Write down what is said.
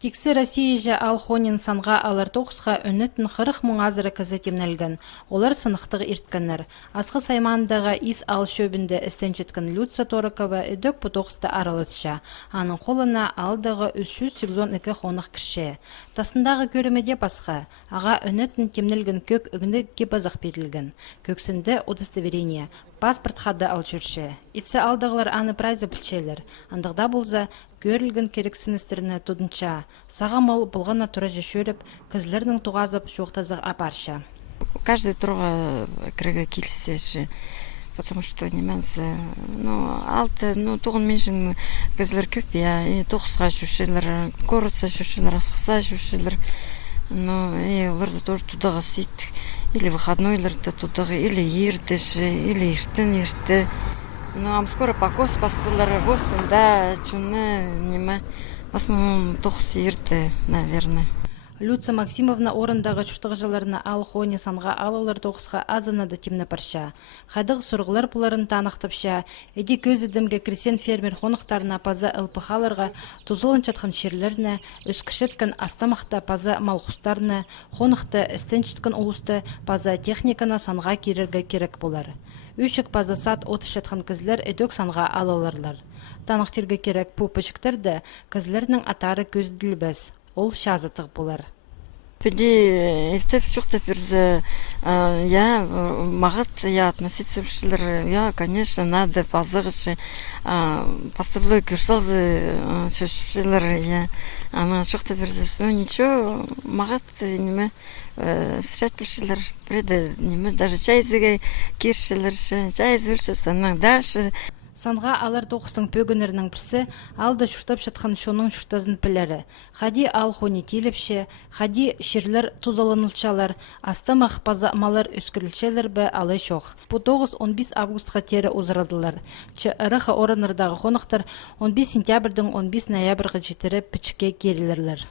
Тиксе Россия жа алхонин санға алар тоқсқа өнетін 40 мың азыры кізі темнелген. Олар сынықтығы иртканнар. Асқы саймандағы ис ал шөбінде істен жеткен Люция Торыкова үдік бұтоқсты арылысша. Аның қолына алдағы 382 қонық кірше. Тасындағы көрімеде басқа. Аға өнетін темнелген көк үгінді кепазақ берілген. Көксінде удостоверение. Паспорт хады ал жүрше. Итсе алдығылар аны прайзы білчелер. Андығда болза, көрілген керексіністеріне тұдынша. Сағамал бұлғана тұра жешөріп, кізлердің туғазып жоқтазық апарша. Каждый тұрға кірігі келсеші. Потому что немансы, алты, туғын меншін кізлер көп, тоқысқа жүршелер, коротса жүршелер, асықса жүршелер. Оларды тоже тудағы сейттік. Или выходнойларды тудағы, или ердіші, или ерті. Скоро покос бастылары болсын, да, чуны, неме, в основном тоқсы ерті, наверное. Люция Максимовна орындағы чуштығыжыларына алхоне санға алылар тоқысқа азынады темні парша. Хадығы сұрғылар бұларын танықтыпша, әде көз едімге кресен фермер қонықтарына паза ылпықаларға, тұзылын чатқан шерлеріне, өскішеткен астамақта паза малқұстарына, қонықты істен чіткен ұлысты паза техникана санға керерге керек болар. Үшік паза сат отышатқан кізлер әдөк санға алыларлар. Танықтырға керек пупышықтырды, кізлерінің атары көз ділбәс. Ол шазытық болар. Педи эфтеп шухта перзе, магат относиться вшилер, конечно, надо позагши, поступлю курсазы шушилер, она шухта перзе, ничего, магат неме срать пшилер, преда неме даже чайзыгай киршилер, чайзы саннан дальше. Санға алар тоқыстың пөгінерінің бірсі алды шуштап жатқан шоның шуштазын пілері. Хади алхони телепше, хади шерлер тузаланылчалар, астамақ пазамалар өскірілчелер бі алай шоқ. По 9-15 августқа тері ұзырадылар. Чы ырықы орынырдағы қонықтар 15 сентябрдің 15 ноябрға жетірі пічке керілерлер.